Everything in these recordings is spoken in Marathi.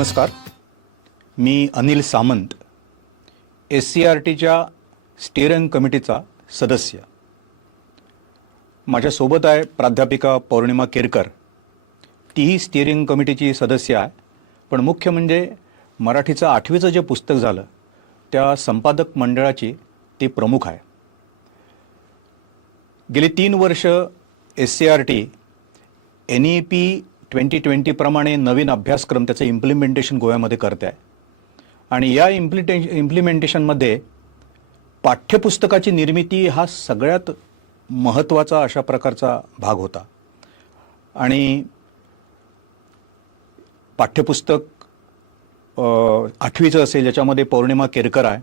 नमस्कार, मी अनिल सामंत, SCRTच्या स्टीअरिंग कमिटीचा सदस्य. माझ्यासोबत आहे प्राध्यापिका पौर्णिमा केरकर, तीही स्टीअरिंग कमिटीची सदस्य आहे. पण मुख्य म्हणजे मराठीचं 8वीचं जे पुस्तक झालं त्या संपादक मंडळाची ती प्रमुख आहे. गेली 3 वर्ष SCRT NEP 2020 प्रमाणे नवीन अभ्यासक्रम त्याचं इम्प्लिमेंटेशन गोव्यामध्ये करते आहे. आणि या इम्प्लिमेंटेशनमध्ये पाठ्यपुस्तकाची निर्मिती हा सगळ्यात महत्त्वाचा अशा प्रकारचा भाग होता. आणि पाठ्यपुस्तक 8वीचं असेल ज्याच्यामध्ये पौर्णिमा केरकर आहे,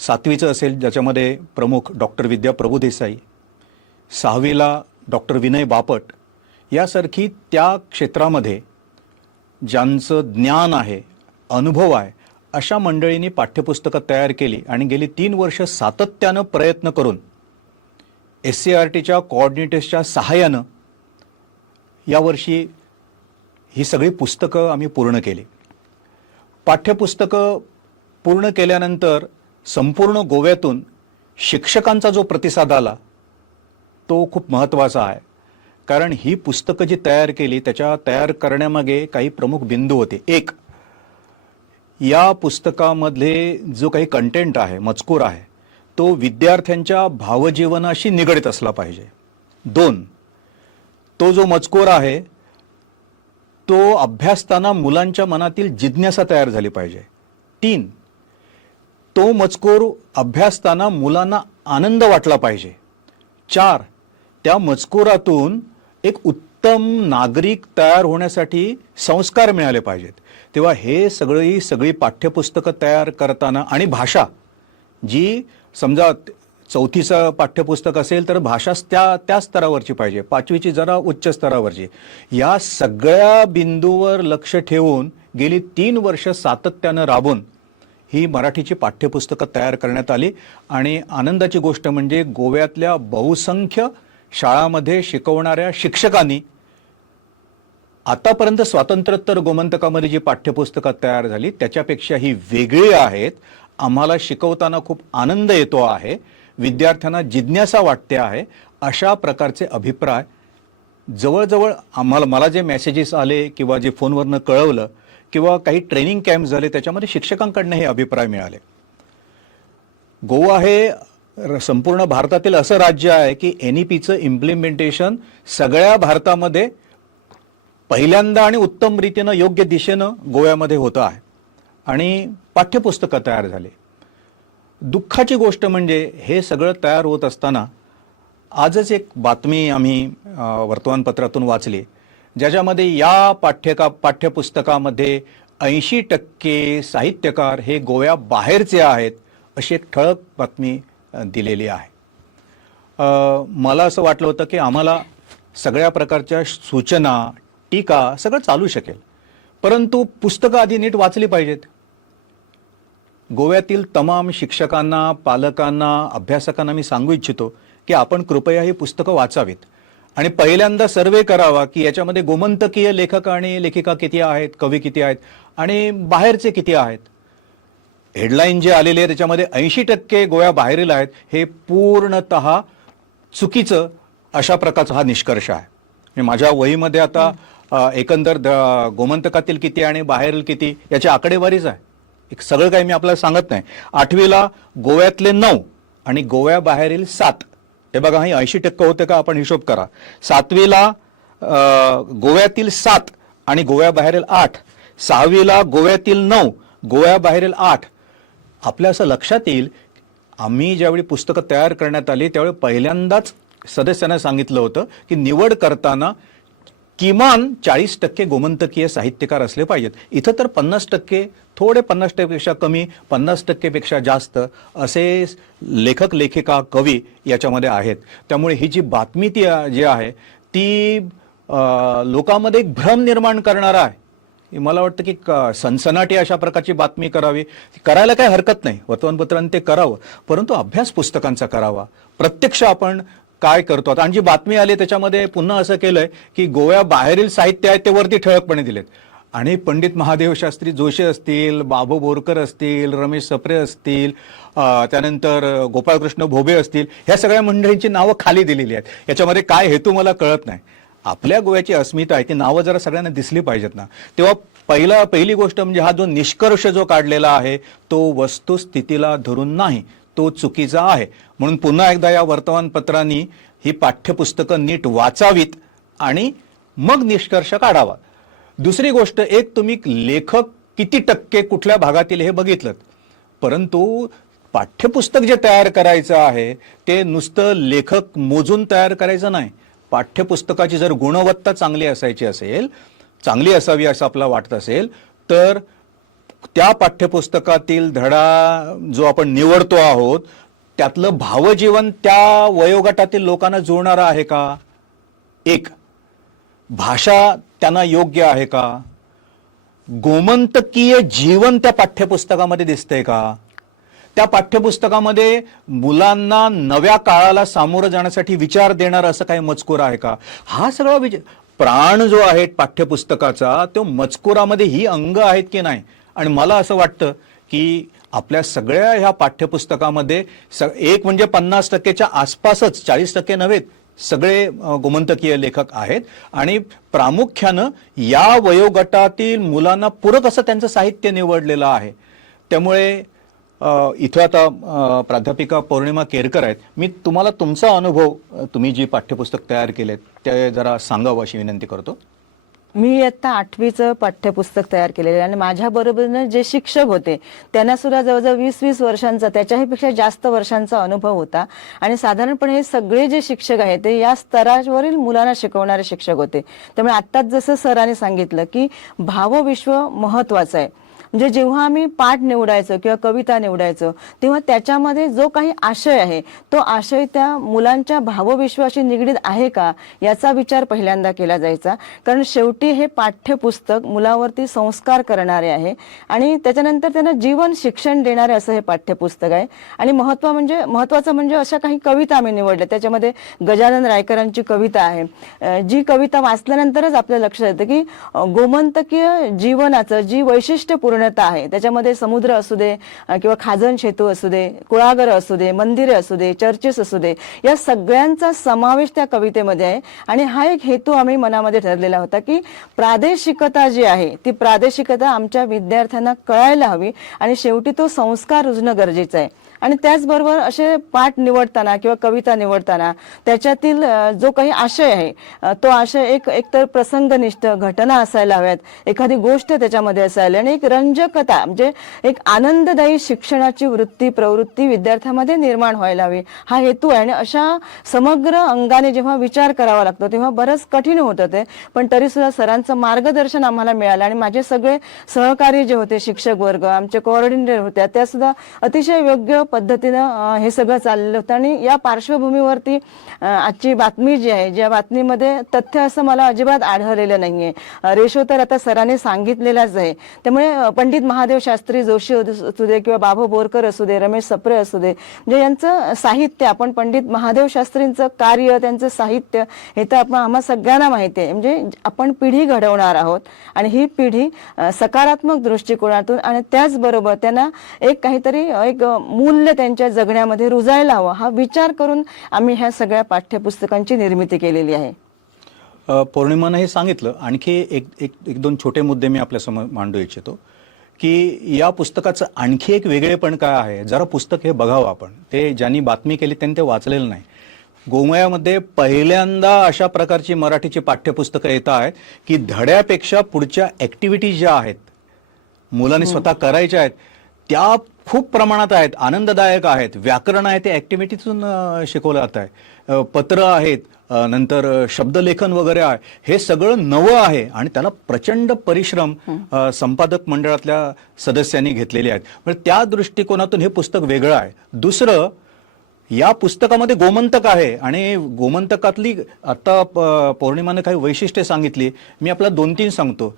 7वीचं असेल ज्याच्यामध्ये प्रमुख डॉक्टर विद्या प्रभुदेसाई, 6वीला डॉक्टर विनय बापट, यासारखी त्या क्षेत्रामध्ये ज्यांचं ज्ञान आहे, अनुभव आहे, अशा मंडळींनी पाठ्यपुस्तकं तयार केली. आणि गेली 3 वर्ष सातत्यानं प्रयत्न करून SCRTच्या कोऑर्डिनेटर्सच्या सहाय्यानं यावर्षी ही सगळी पुस्तकं आम्ही पूर्ण केली. पाठ्यपुस्तकं पूर्ण केल्यानंतर संपूर्ण गोव्यातून शिक्षकांचा जो प्रतिसाद आला तो खूप महत्त्वाचा आहे. कारण ही पुस्तकं जी तयार केली त्याच्या तयार करण्यामागे काही प्रमुख बिंदू होते. एक, या पुस्तकामध्ये जो काही कंटेंट आहे, मजकूर आहे, तो विद्यार्थ्यांच्या भावजीवनाशी निगडित असला पाहिजे. 2, तो जो मजकूर आहे तो अभ्यासताना मुलांच्या मनातील जिज्ञासा तयार झाली पाहिजे. 3, तो मजकूर अभ्यासताना मुलांना आनंद वाटला पाहिजे. 4, त्या मजकुरातून एक उत्तम नागरिक तयार होण्यासाठी संस्कार मिळाले पाहिजेत. तेव्हा हे सगळी पाठ्यपुस्तकं तयार करताना, आणि भाषा जी समजा 4थीचं पाठ्यपुस्तक असेल तर भाषा त्या स्तरावरची पाहिजे, 5वीची जरा उच्च स्तरावरची. या सगळ्या बिंदूवर लक्ष ठेवून गेली 3 वर्ष सातत्यानं राबून ही मराठीची पाठ्यपुस्तकं तयार करण्यात आली. आणि आनंदाची गोष्ट म्हणजे गोव्यातल्या बहुसंख्य शाळांमध्ये शिकवणाऱ्या शिक्षकांनी आतापर्यंत स्वातंत्र्योत्तर गोमंतकामध्ये जी पाठ्यपुस्तकं तयार झाली त्याच्यापेक्षा ही वेगळी आहेत. आम्हाला शिकवताना खूप आनंद येतो आहे, विद्यार्थ्यांना जिज्ञासा वाटते आहे, अशा प्रकारचे अभिप्राय जवळजवळ मला जे मेसेजेस आले किंवा जे फोनवरनं कळवलं किंवा काही ट्रेनिंग कॅम्प झाले त्याच्यामध्ये शिक्षकांकडनं हे अभिप्राय मिळाले. गोवा हे संपूर्ण भारतातील असं राज्य आहे की NEPचं इम्प्लिमेंटेशन सगळ्या भारतामध्ये पहिल्यांदा आणि उत्तम रीतीनं योग्य दिशेनं गोव्यामध्ये होतं आहे. आणि पाठ्यपुस्तकं तयार झाले. दुःखाची गोष्ट म्हणजे हे सगळं तयार होत असताना आजच एक बातमी आम्ही वर्तमानपत्रातून वाचली, ज्याच्यामध्ये या पाठ्यपुस्तकामध्ये 80% साहित्यकार हे गोव्याबाहेरचे आहेत अशी एक ठळक बातमी दिलेली आहे. मला असं वाटलं होतं की आम्हाला सगळ्या प्रकारच्या सूचना, टीका सगळं चालू शकेल, परंतु पुस्तकं आधी नीट वाचली पाहिजेत. गोव्यातील तमाम शिक्षकांना, पालकांना, अभ्यासकांना मी सांगू इच्छितो की आपण कृपया ही पुस्तकं वाचावीत आणि पहिल्यांदा सर्वे करावा की याच्यामध्ये गोमंतकीय लेखक आणि लेखिका किती आहेत, कवी किती आहेत आणि बाहेरचे किती आहेत. हेडलाईन जे आलेले आहे त्याच्यामध्ये 80% गोव्या बाहेरील आहेत, हे पूर्णतः चुकीचं अशा प्रकारचा हा निष्कर्ष आहे. माझ्या वहीमध्ये आता एकंदर गोमंतकातील किती आणि बाहेरील किती याची आकडेवारीच आहे. एक सगळं काही मी आपल्याला सांगत नाही. 8वीला गोव्यातले 9 आणि गोव्याबाहेरील 7. हे बघा, हे 80% होते का, आपण हिशोब करा. 7वीला गोव्यातील 7 आणि गोव्याबाहेरील 8. 6वीला गोव्यातील 9, गोव्याबाहेरील 8. आपल्या असं लक्षात येईल, आम्ही ज्यावेळी पुस्तकं तयार करण्यात आली त्यावेळी पहिल्यांदाच सदस्यांना सांगितलं होतं की निवड करताना किमान 40% गोमंतकीय साहित्यकार असले पाहिजेत. इथं तर 50%, थोडे 50%पेक्षा कमी, 50%पेक्षा जास्त असे लेखक, लेखिका, कवी याच्यामध्ये आहेत. त्यामुळे ही जी बातमी जी आहे ती लोकांमध्ये एक भ्रम निर्माण करणार आहे. मला वाटतं की सनसनाटी अशा प्रकारची बातमी करावी, करायला काही हरकत नाही, वर्तमानपत्रांनी ते करावं, परंतु अभ्यास पुस्तकांचा करावा. प्रत्यक्ष आपण काय करतो. आणि जी बातमी आली त्याच्यामध्ये पुन्हा असं केलंय की गोव्या बाहेरील साहित्य आहे ते वरती ठळकपणे दिलेत. आणि पंडित महादेव शास्त्री जोशी असतील, बाबू बोरकर असतील, रमेश सप्रे असतील, त्यानंतर गोपाळकृष्ण भोबे असतील, ह्या सगळ्या मंडळींची नावं खाली दिलेली आहेत. याच्यामध्ये काय हेतू मला कळत नाही. आपल्या गोव्याची अस्मिता आहे ती नावं जरा सगळ्यांना दिसली पाहिजेत ना. तेव्हा पहिली गोष्ट म्हणजे हा जो निष्कर्ष जो काढलेला आहे तो वस्तुस्थितीला धरून नाही, तो चुकीचा आहे. म्हणून पुन्हा एकदा या वर्तमानपत्रांनी ही पाठ्यपुस्तकं नीट वाचावीत आणि मग निष्कर्ष काढावा. दुसरी गोष्ट, एक तुम्ही लेखक किती टक्के कुठल्या भागातील हे बघितलं, परंतु पाठ्यपुस्तक जे तयार करायचं आहे ते नुसतं लेखक मोजून तयार करायचं नाही. पाठ्यपुस्तकाची जर गुणवत्ता चांगली चांगली असावी असं आपल्याला वाटत असेल तर त्या पाठ्यपुस्तकातील धडा जो आपण निवडतो आहोत त्यातलं भावजीवन त्या वयोगटातील लोकांना जुळणारं आहे का? एक, भाषा त्यांना योग्य आहे का? गोमंतकीय जीवन त्या पाठ्यपुस्तकामध्ये दिसतंय का? त्या पाठ्यपुस्तकामध्ये मुलांना नव्या काळाला सामोरं जाण्यासाठी विचार देणार असं काही मजकूर आहे का? हा सगळा प्राण जो आहे पाठ्यपुस्तकाचा तो मजकुरामध्ये ही अंग आहेत की नाही. आणि मला असं वाटतं की आपल्या सगळ्या ह्या पाठ्यपुस्तकामध्ये एक म्हणजे 50%च्या आसपासच, 40% नव्हेत, सगळे गोमंतकीय लेखक आहेत आणि प्रामुख्यानं या वयोगटातील मुलांना पूरक असं त्यांचं साहित्य निवडलेलं आहे. त्यामुळे इथं आता प्राध्यापिका पौर्णिमा केरकर आहेत. मी तुम्हाला तुमचा अनुभव, तुम्ही जी पाठ्यपुस्तक तयार केलेत ते जरा सांगावं अशी विनंती करतो. मी आता 8वीचं पाठ्यपुस्तक तयार केलेलं आहे आणि माझ्याबरोबरीनं जे शिक्षक होते त्यांना सुद्धा जवळजवळ 20-20 वर्षांचा, त्याच्याही पेक्षा जास्त वर्षांचा अनुभव होता. आणि साधारणपणे हे सगळे जे शिक्षक आहेत ते या स्तरावरील मुलांना शिकवणारे शिक्षक होते. त्यामुळे आत्ताच जसं सरांनी सांगितलं की भावविश्व महत्वाचं आहे. म्हणजे जेव्हा आम्ही पाठ निवडायचो किंवा कविता निवडायचो तेव्हा त्याच्यामध्ये जो काही आशय आहे तो आशय त्या मुलांच्या भावविश्वाशी निगडीत आहे का याचा विचार पहिल्यांदा केला जायचा. कारण शेवटी हे पाठ्यपुस्तक मुलावरती संस्कार करणारे आहे आणि त्याच्यानंतर त्यांना जीवन शिक्षण देणारे असं हे पाठ्यपुस्तक आहे. आणि महत्वाचं म्हणजे अशा काही कविता आम्ही निवडल्या. त्याच्यामध्ये गजानन रायकरांची कविता आहे, जी कविता वाचल्यानंतरच आपल्या लक्षात येतं की गोमंतकीय जीवनाचं जी वैशिष्ट्यपूर्ण आहे त्याच्यामध्ये समुद्र असू दे किंवा खाजन सेतू असू दे, कुळागर असू दे, मंदिरे असू दे, चर्चेस असू दे, या सगळ्यांचा समावेश त्या कवितेमध्ये आहे. आणि हा एक हेतू आम्ही मनामध्ये ठरलेला होता की प्रादेशिकता जी आहे ती प्रादेशिकता आमच्या विद्यार्थ्यांना कळायला हवी आणि शेवटी तो संस्कार रुजणं गरजेचं आहे. आणि त्याचबरोबर असे पाठ निवडताना किंवा कविता निवडताना त्याच्यातील जो काही आशय आहे तो आशय एकतर प्रसंगनिष्ठ घटना असायला हव्यात, एखादी गोष्ट त्याच्यामध्ये असायला, आणि एक रंजकता म्हणजे एक आनंददायी शिक्षणाची प्रवृत्ती विद्यार्थ्यामध्ये निर्माण व्हायला हवी, हा हेतू आहे. आणि अशा समग्र अंगाने जेव्हा विचार करावा लागतो तेव्हा बरंच कठीण होतं ते, पण तरी सुद्धा सरांचं मार्गदर्शन आम्हाला मिळालं आणि माझे सगळे सहकारी जे होते, शिक्षक वर्ग, आमचे कोऑर्डिनेटर होत्या, त्या सुद्धा अतिशय योग्य पद्धतीनं हे सगळं चाललेलं होतं. आणि या पार्श्वभूमीवरती आजची बातमी जी आहे, ज्या बातमीमध्ये तथ्य असं मला अजिबात आढळलेलं नाहीये, रेशो तर आता सरांनी सांगितलेलाच आहे. त्यामुळे पंडित महादेव शास्त्री जोशी असू दे किंवा बाबू बोरकर असू दे, रमेश सप्रे असू दे, म्हणजे यांचं साहित्य, आपण पंडित महादेव शास्त्रींचं कार्य, त्यांचं साहित्य हे तर आम्हा सगळ्यांना माहिती आहे. म्हणजे आपण पिढी घडवणार आहोत आणि ही पिढी सकारात्मक दृष्टिकोनातून आणि त्याचबरोबर त्यांना एक काहीतरी एक मूल्य त्यांच्या जगण्यामध्ये रुजायला हवं, हा विचार करून आम्ही ह्या सगळ्या पाठ्यपुस्तकांची निर्मिती केलेली आहे. पौर्णिमानं हे सांगितलं. आणखी एक दोन छोटे मुद्दे मी आपल्यासमोर मांडू इच्छितो की या पुस्तकाचं आणखी एक वेगळेपण काय आहे. जरा पुस्तक हे बघावं आपण, ते ज्यांनी बातमी केली त्यांनी ते वाचलेलं नाही. गोव्यामध्ये पहिल्यांदा अशा प्रकारची मराठीची पाठ्यपुस्तकं येत आहेत की धड्यापेक्षा पुढच्या ऍक्टिव्हिटीज ज्या आहेत मुलांनी स्वतः करायच्या आहेत त्या खूप प्रमाणात आहेत, आनंददायक आहेत. व्याकरण आहे ते ऍक्टिव्हिटीतून शिकवलं जात आहे, पत्र आहेत, नंतर शब्दलेखन वगैरे आहे. हे सगळं नवं आहे आणि त्याला प्रचंड परिश्रम संपादक मंडळातल्या सदस्यांनी घेतलेले आहेत. म्हणजे त्या दृष्टिकोनातून हे पुस्तक वेगळं आहे. दुसरं, या पुस्तकामध्ये गोमंतक आहे आणि गोमंतकातली आता पौर्णिमाने काही वैशिष्ट्ये सांगितली, मी आपल्याला 2-3 सांगतो.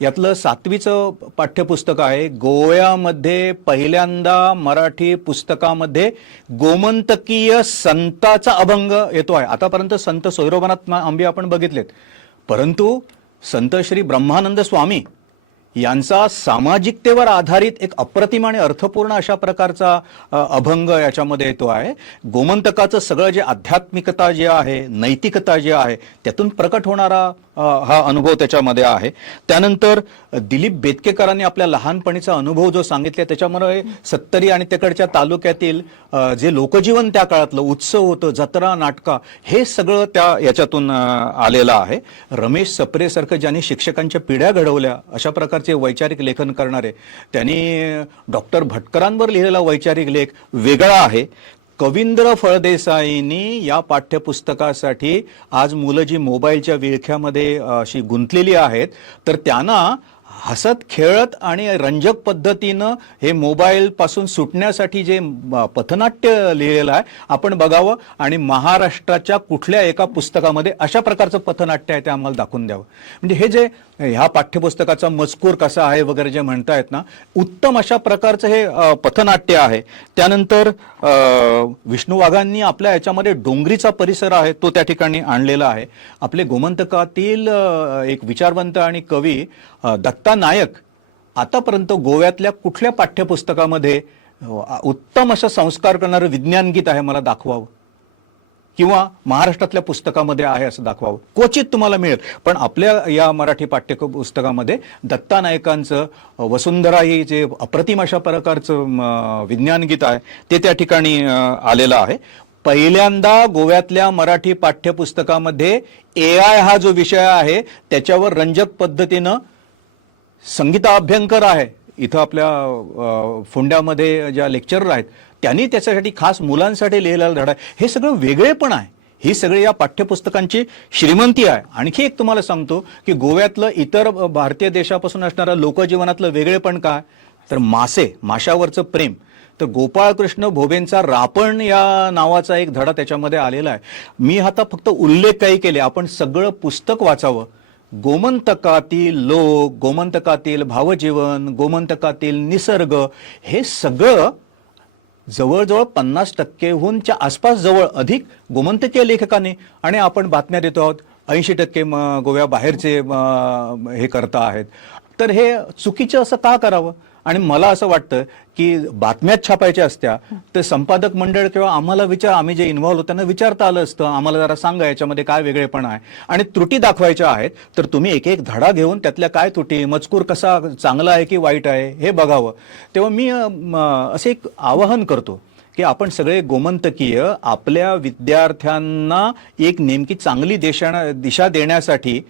यातलं 7वीचं पाठ्यपुस्तक आहे. गोव्यामध्ये पहिल्यांदा मराठी पुस्तकामध्ये गोमंतकीय संताचा अभंग येतो आहे. आतापर्यंत संत सोयरोबनाथ आंबे आपण बघितलेत, परंतु संत श्री ब्रह्मानंद स्वामी यांचा सामाजिकतेवर आधारित एक अप्रतिम आणि अर्थपूर्ण अशा प्रकारचा अभंग याच्यामध्ये येतो आहे. गोमंतकाचं सगळं जे आध्यात्मिकता जे आहे, नैतिकता जे आहे, त्यातून प्रकट होणारा हा अनुभव त्याच्यामध्ये आहे. त्यानंतर दिलीप बेतकेकरांनी आपल्या लहानपणीचा अनुभव जो सांगितला त्याच्यामध्ये सत्तरी आणि तिकडच्या तालुक्यातील जे लोकजीवन त्या काळातलं उत्सव होतं, जत्रा, नाटका, हे सगळं त्या याच्यातून आलेलं आहे. रमेश सप्रेसारखं ज्यांनी शिक्षकांच्या पिढ्या घडवल्या अशा प्रकारचे वैचारिक लेखन करणारे, त्यांनी डॉक्टर भटकरांवर लिहिलेला वैचारिक लेख वेगळा आहे. कवींद्र फळदेसाईंनी या पाठ्यपुस्तकासाठी आज मुलं जी मोबाईलच्या विळख्यामध्ये अशी गुंतलेली आहेत, तर त्यांना हसत खेळत आणि रंजक पद्धतीनं हे मोबाईल पासून सुटण्यासाठी जे पथनाट्य लिहिलेलं आहे आपण बघावं आणि महाराष्ट्राच्या कुठल्या एका पुस्तकामध्ये अशा प्रकारचं पथनाट्य आहे ते आम्हाला दाखवून द्यावं. म्हणजे हे जे ह्या पाठ्यपुस्तकाचा मजकूर कसा आहे वगैरे जे म्हणतायत ना, उत्तम अशा प्रकारचं हे पथनाट्य आहे. त्यानंतर विष्णू वाघांनी आपल्या याच्यामध्ये डोंगरीचा परिसर आहे तो त्या ठिकाणी आणलेला आहे. आपले गोमंतकातील एक विचारवंत आणि कवी दत्ता नायक आतापर्यंत गोव्यातल्या कुठल्या पाठ्यपुस्तकामध्ये उत्तम असं संस्कार करणारं विज्ञान गीत आहे मला दाखवावं, किंवा महाराष्ट्रातल्या पुस्तकामध्ये आहे असं दाखवावं. क्वचित तुम्हाला मिळेल, पण आपल्या या मराठी पाठ्यपुस्तकामध्ये दत्ता नायकांचं वसुंधरा ही जे अप्रतिम अशा प्रकारचं विज्ञान गीत आहे ते त्या ठिकाणी आलेलं आहे. पहिल्यांदा गोव्यातल्या मराठी पाठ्यपुस्तकामध्ये AI हा जो विषय आहे त्याच्यावर रंजक पद्धतीनं संगीता अभ्यंकर आहे इथं आपल्या फोंड्यामध्ये ज्या लेक्चरर आहेत त्यांनी त्याच्यासाठी खास मुलांसाठी लिहिलेला धडा आहे. हे सगळं वेगळेपण आहे. ही सगळी या पाठ्यपुस्तकांची श्रीमंती आहे. आणखी एक तुम्हाला सांगतो की गोव्यातलं इतर भारतीय देशापासून असणारं लोकजीवनातलं वेगळेपण काय, तर माशावरचं प्रेम. तर गोपाळकृष्ण भोबेंचा रापण या नावाचा एक धडा त्याच्यामध्ये आलेला आहे. मी आता फक्त उल्लेख काही केले, आपण सगळं पुस्तक वाचावं. गोमंतकातील लोक, गोमंतकातील भावजीवन, गोमंतकातील निसर्ग, हे सगळं जवळजवळ 50%हून आसपास जवळ अधिक गोमंतकीय लेखकांनी, आणि आपण बातम्या देतो आहोत 80% गोव्याबाहेरचे हे करता आहेत. तर हे चुकीचं असं का करावं? आणि मला असं वाटतं की बातम्याच छापायच्या असत्या तर संपादक मंडळ किंवा आम्हाला आम्ही जे इन्व्हॉल्व्ह होतो त्यांना विचारता आलं असतं, आम्हाला जरा सांगा याच्यामध्ये काय वेगळेपण आहे, आणि त्रुटी दाखवायच्या आहेत तर तुम्ही एक एक धडा घेऊन त्यातल्या काय त्रुटी, मजकूर कसा चांगला आहे की वाईट आहे हे बघावं. तेव्हा मी असे एक आवाहन करतो की आपण सगळे गोमंतकीय आपल्या विद्यार्थ्यांना एक नेमकी चांगली दिशा देण्यासाठी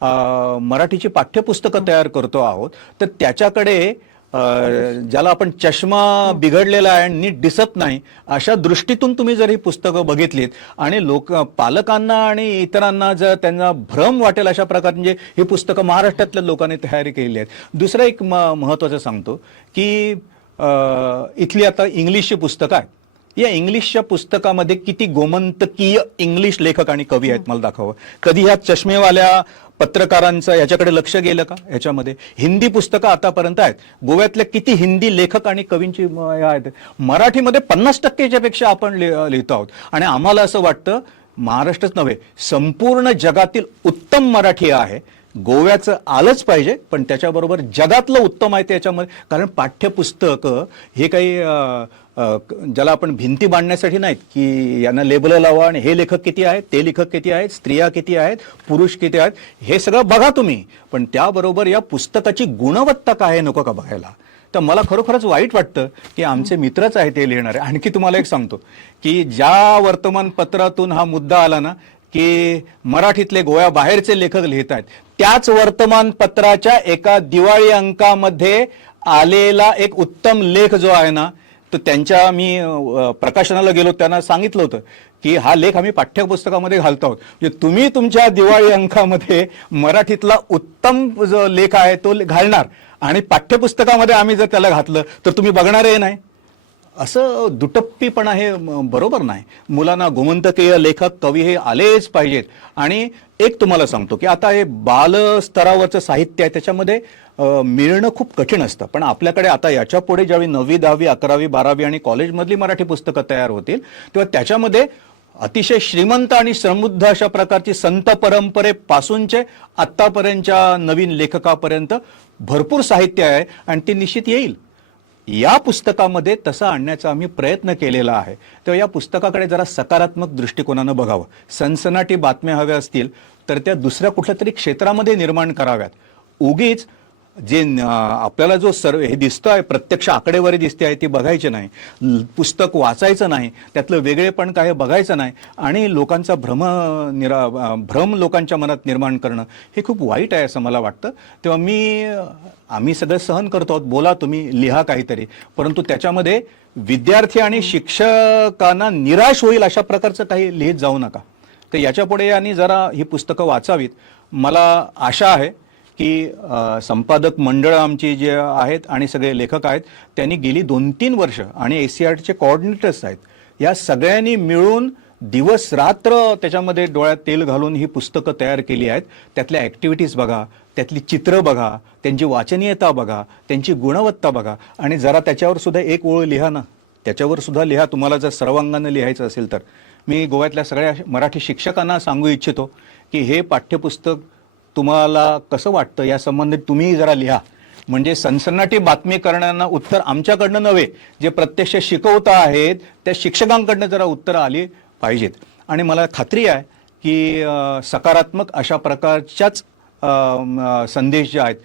मराठीची पाठ्यपुस्तकं तयार करतो आहोत, तर त्याच्याकडे ज्याला आपण चष्मा बिघडलेला आहे, नीट दिसत नाही, अशा दृष्टीतून तुम्ही जर ही पुस्तकं बघितलीत आणि पालकांना आणि इतरांना जर त्यांना भ्रम वाटेल अशा प्रकारे, म्हणजे ही पुस्तकं महाराष्ट्रातल्या लोकांनी तयारी केलेली आहेत. दुसरं एक महत्वाचं सांगतो की इथली आता इंग्लिशची पुस्तकं आहेत, या इंग्लिशच्या पुस्तकामध्ये किती गोमंतकीय इंग्लिश लेखक आणि कवी आहेत मला दाखवावं. कधी ह्या चष्मेवाल्या पत्रकारांचं याच्याकडे लक्ष गेलं का? ह्याच्यामध्ये हिंदी पुस्तकं आतापर्यंत आहेत, गोव्यातल्या किती हिंदी लेखक आणि कवींची आहेत. मराठीमध्ये 50%च्या पेक्षा आपण लिहितो आहोत, आणि आम्हाला असं वाटतं महाराष्ट्रच नव्हे संपूर्ण जगातील उत्तम मराठी आहे. गोव्याचं आलंच पाहिजे, पण त्याच्याबरोबर जगातलं उत्तम आहे त्याच्यामध्ये. कारण पाठ्यपुस्तकं हे काही ज्याला आपण भिंती बांधण्यासाठी नाहीत की यांना लेबल लावा आणि हे लेखक किती आहेत, ते लेखक किती आहेत, स्त्रिया किती आहेत, पुरुष किती आहेत, हे सगळं बघा तुम्ही, पण त्याबरोबर या पुस्तकाची गुणवत्ता काय आहे नको का बघायला. तर मला खरोखरच वाईट वाटतं की आमचे मित्रच आहेत ते लिहिणारे. आणखी तुम्हाला एक सांगतो की ज्या वर्तमानपत्रातून हा मुद्दा आला ना की मराठीतले गोव्या बाहेरचे लेखक लिहित आहेत, त्याच वर्तमानपत्राच्या एका दिवाळी अंकामध्ये आलेला एक उत्तम लेख जो आहे ना, तर त्यांच्या मी प्रकाशनाला गेलो, त्यांना सांगितलं होतं की हा लेख आम्ही पाठ्यपुस्तकामध्ये घालतो आहोत. म्हणजे तुम्ही तुमच्या दिवाळी अंकामध्ये मराठीतला उत्तम जो लेख आहे तो घालणार आणि पाठ्यपुस्तकामध्ये आम्ही जर त्याला घातलं तर तुम्ही बघणारही नाही. असं दुटप्पीपणा हे बरोबर नाही. मुलांना गोमंतकीय लेखक कवी हे आलेच पाहिजेत. आणि एक तुम्हाला सांगतो की आता हे बाल स्तरावरचं साहित्य आहे त्याच्यामध्ये मिळणं खूप कठीण असतं, पण आपल्याकडे आता याच्या पुढे ज्यावेळी 9वी, 10वी, 11वी, 12वी आणि कॉलेजमधली मराठी पुस्तकं तयार होतील तेव्हा त्याच्यामध्ये अतिशय श्रीमंत आणि समृद्ध अशा प्रकारची संत परंपरेपासूनचे आत्तापर्यंतच्या नवीन लेखकापर्यंत भरपूर साहित्य आहे आणि ते निश्चित येईल. या पुस्तकामध्ये तसं आणण्याचा आम्ही प्रयत्न केलेला आहे. तेव्हा या पुस्तकाकडे जरा सकारात्मक दृष्टिकोनानं बघावं. सनसनाटी बातम्या हव्या असतील तर त्या दुसऱ्या कुठल्या तरी क्षेत्रामध्ये निर्माण कराव्यात. उगीच जे आपल्याला जो हे दिसतं आहे, प्रत्यक्ष आकडेवारी दिसते आहे ती बघायची नाही, पुस्तक वाचायचं नाही, त्यातलं वेगळेपण काय बघायचं नाही आणि लोकांचा भ्रम लोकांच्या मनात निर्माण करणं हे खूप वाईट आहे असं मला वाटतं. तेव्हा आम्ही सगळं सहन करतो आहोत, बोला तुम्ही, लिहा काहीतरी, परंतु त्याच्यामध्ये विद्यार्थी आणि शिक्षकांना निराश होईल अशा प्रकारचं काही लिहित जाऊ नका. तर याच्यापुढे यांनी जरा ही पुस्तकं वाचावीत. मला आशा आहे की संपादक मंडळ आमची जे आहेत आणि सगळे लेखक आहेत त्यांनी गेली 2-3 वर्ष आणि ACERTचे कोऑर्डिनेटर्स आहेत, या सगळ्यांनी मिळून दिवस रात्र त्याच्यामध्ये डोळ्यात तेल घालून ही पुस्तकं तयार केली आहेत. त्यातल्या ॲक्टिव्हिटीज बघा, त्यातली चित्र बघा, त्यांची वाचनीयता बघा, त्यांची गुणवत्ता बघा आणि जरा त्याच्यावर सुद्धा एक ओळ लिहा ना, त्याच्यावर सुद्धा लिहा तुम्हाला जर सर्वांगानं लिहायचं असेल तर. मी गोव्यातल्या सगळ्या मराठी शिक्षकांना सांगू इच्छितो की हे पाठ्यपुस्तक तुम्हाला कसं वाटतं या संबंधित तुम्ही जरा लिहा. म्हणजे सनसनाटी बातमी करणाऱ्यांना उत्तर आमच्याकडनं नव्हे, जे प्रत्यक्ष शिकवता आहेत त्या शिक्षकांकडनं जरा उत्तरं आली पाहिजेत. आणि मला खात्री आहे की सकारात्मक अशा प्रकारच्याच संदेश जे आहेत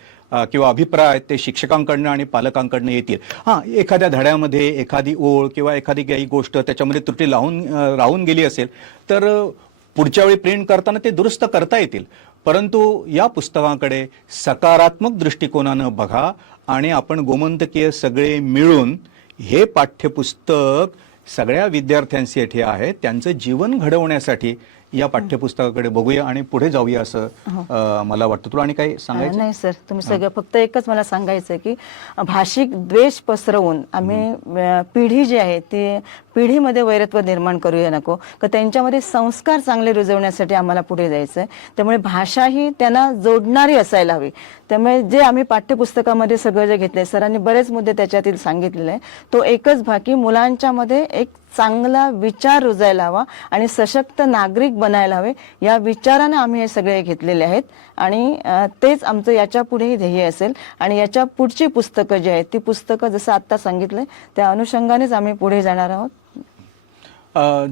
किंवा अभिप्राय आहेत ते शिक्षकांकडनं आणि पालकांकडनं येतील. हां, एखाद्या धड्यामध्ये एखादी ओळ किंवा एखादी काही गोष्ट त्याच्यामध्ये त्रुटी राहून गेली असेल तर पुढच्या वेळी प्रिंट करताना ते दुरुस्त करता येतील. परंतु या पुस्तकाकडे सकारात्मक दृष्टिकोनानं बघा आणि आपण गोमंतकीय सगळे मिळून हे पाठ्यपुस्तक सगळ्या विद्यार्थ्यांसाठी आहे, त्यांचं जीवन घडवण्यासाठी या पाठ्यपुस्तकाकडे बघूया आणि पुढे जाऊया असं मला वाटतं. तुला आणि काही सांगायचं? नाही सर, तुम्ही सगळं फक्त एकच मला सांगायचं की भाषिक द्वेष पसरवून आम्ही पिढी जी आहे ती पिढीमध्ये वैरत्व निर्माण करूया नको, का त्यांच्यामध्ये संस्कार चांगले रुजवण्यासाठी आम्हाला पुढे जायचं आहे. त्यामुळे भाषा ही त्यांना जोडणारी असायला हवी. त्यामुळे जे आम्ही पाठ्यपुस्तकामध्ये सगळं जे घेतलंय, सरांनी बरेच मुद्दे त्याच्यातील सांगितलेले आहे, तो एकच भाग की मुलांच्या मध्ये एक चांगला विचार रुजायला हवा आणि सशक्त नागरिक बनायला हवे, या विचारानं आम्ही हे सगळे घेतलेले आहेत आणि तेच आमचं याच्या पुढेही ध्येय असेल. आणि याच्या पुढची पुस्तकं जी आहेत ती पुस्तकं जसं आत्ता सांगितलंय त्या अनुषंगानेच आम्ही पुढे जाणार आहोत.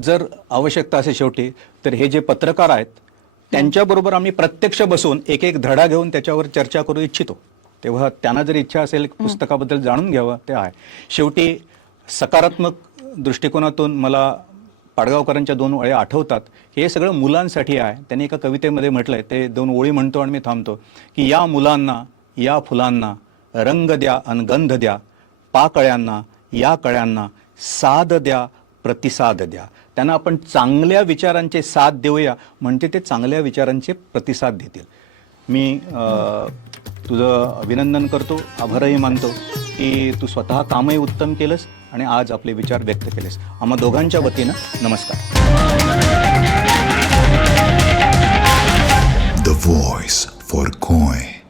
जर आवश्यकता असेल शेवटी तर हे जे पत्रकार आहेत त्यांच्याबरोबर आम्ही प्रत्यक्ष बसून एक एक धडा घेऊन त्याच्यावर चर्चा करू इच्छितो. तेव्हा त्यांना जर इच्छा असेल पुस्तकाबद्दल जाणून घ्यावं ते आहे. शेवटी सकारात्मक दृष्टिकोनातून मला पाडगावकरांच्या 2 ओळी आठवतात. हे सगळं मुलांसाठी आहे. त्यांनी एका कवितेमध्ये म्हटलंय, ते 2 ओळी म्हणतो आणि मी थांबतो की या मुलांना या फुलांना रंग द्या अन गंध द्या, पाकळ्यांना या कळ्यांना साद द्या प्रतिसाद द्या. त्यांना आपण चांगल्या विचारांचे साथ देऊया म्हणजे ते चांगल्या विचारांचे प्रतिसाद देतील. मी तुझं अभिनंदन करतो, आभारही मानतो की तू स्वतः कामही उत्तम केलंस आणि आज आपले विचार व्यक्त केलेस. आम्हा दोघांच्या वतीनं नमस्कार. The Voice for Koi.